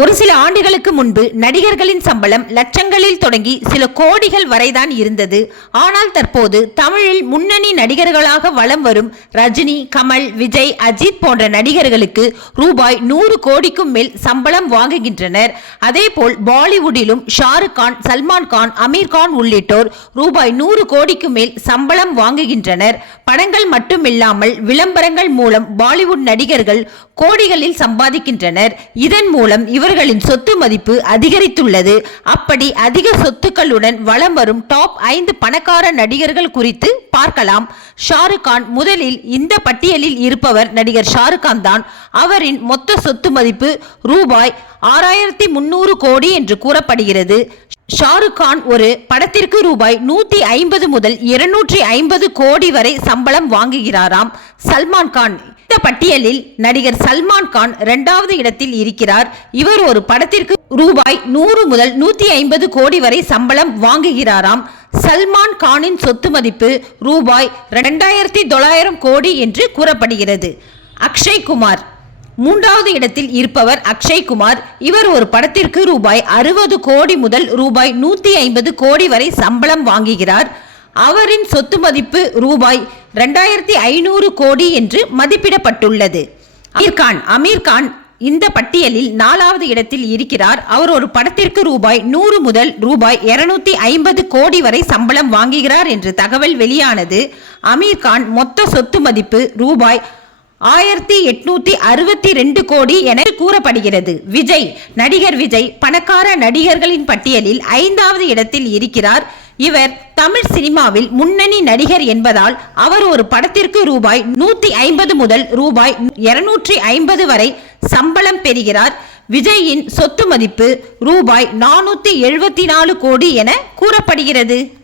ஒரு சில ஆண்டுகளுக்கு முன்பு நடிகர்களின் சம்பளம் லட்சங்களில் தொடங்கி சில கோடிகள் வரைதான் இருந்தது. ஆனால் தற்போது தமிழில் முன்னணி நடிகர்களாக வலம் வரும் ரஜினி கமல் விஜய் அஜித் போன்ற நடிகர்களுக்கு ரூபாய் நூறு கோடிக்கும் மேல் சம்பளம் வாங்குகின்றனர். அதேபோல் பாலிவுட்டிலும் ஷாருக் கான் சல்மான் கான் அமீர் கான் உள்ளிட்டோர் ரூபாய் நூறு கோடிக்கு மேல் சம்பளம் வாங்குகின்றனர். படங்கள் மட்டுமில்லாமல் விளம்பரங்கள் மூலம் பாலிவுட் நடிகர்கள் கோடிகளில் சம்பாதிக்கின்றனர். இதன் மூலம் இவர்களின் சொத்து மதிப்பு அதிகரித்துள்ளது. அப்படி அதிக சொத்துக்களுடன் வலம் வரும் டாப் ஐந்து பணக்கார நடிகர்கள் குறித்து பார்க்கலாம். ஷாருக் கான் முதலில் இந்த பட்டியலில் இருப்பவர் நடிகர் ஷாருக் கான் தான். அவரின் மொத்த சொத்து மதிப்பு ரூபாய் ஆறாயிரத்தி முன்னூறு கோடி என்று கூறப்படுகிறது. ஷாருக் கான் ஒரு படத்திற்கு ரூபாய் நூத்தி ஐம்பது முதல் இருநூற்றி ஐம்பது கோடி வரை சம்பளம் வாங்குகிறாராம். சல்மான் கான். இந்த பட்டியலில் நடிகர் சல்மான் கான் இரண்டாவது இடத்தில் இருக்கிறார். இவர் ஒரு படத்திற்கு ரூபாய் நூறு முதல் நூத்தி ஐம்பது கோடி வரை சம்பளம் வாங்குகிறாராம். சல்மான் கானின் சொத்து மதிப்பு ரூபாய் ரெண்டாயிரத்தி தொள்ளாயிரம் கோடி என்று கூறப்படுகிறது. அக்ஷய் குமார். மூன்றாவது இடத்தில் இருப்பவர் அக்ஷய் குமார். இவர் ஒரு படத்திற்கு ரூபாய் அறுபது கோடி முதல் ரூபாய் நூற்றி ஐம்பது கோடி வரை சம்பளம் வாங்குகிறார். அவரின் சொத்து மதிப்பு ரூபாய் ரெண்டாயிரத்தி ஐநூறு கோடி என்று மதிப்பிடப்பட்டுள்ளது. அமீர்கான் அமீர்கான் இந்த பட்டியலில் நாலாவது இடத்தில் இருக்கிறார். அவர் ஒரு படத்திற்கு ரூபாய் நூறு முதல் ரூபாய் இருநூத்தி ஐம்பது கோடி வரை சம்பளம் வாங்குகிறார் என்று தகவல் வெளியானது. அமீர் கான் மொத்த சொத்து மதிப்பு ரூபாய் ஆயிரத்தி எட்நூத்தி அறுபத்தி ரெண்டு கோடி என கூறப்படுகிறது. விஜய் நடிகர் விஜய் பணக்கார நடிகர்களின் பட்டியலில் ஐந்தாவது இடத்தில் இருக்கிறார். இவர் தமிழ் சினிமாவில் முன்னணி நடிகர் என்பதால் அவர் ஒரு படத்திற்கு ரூபாய் நூத்தி ஐம்பது முதல் ரூபாய் இருநூற்றி ஐம்பது வரை சம்பளம் பெறுகிறார். விஜயின் சொத்து மதிப்பு ரூபாய் நானூத்தி எழுபத்தி நாலு கோடி என கூறப்படுகிறது.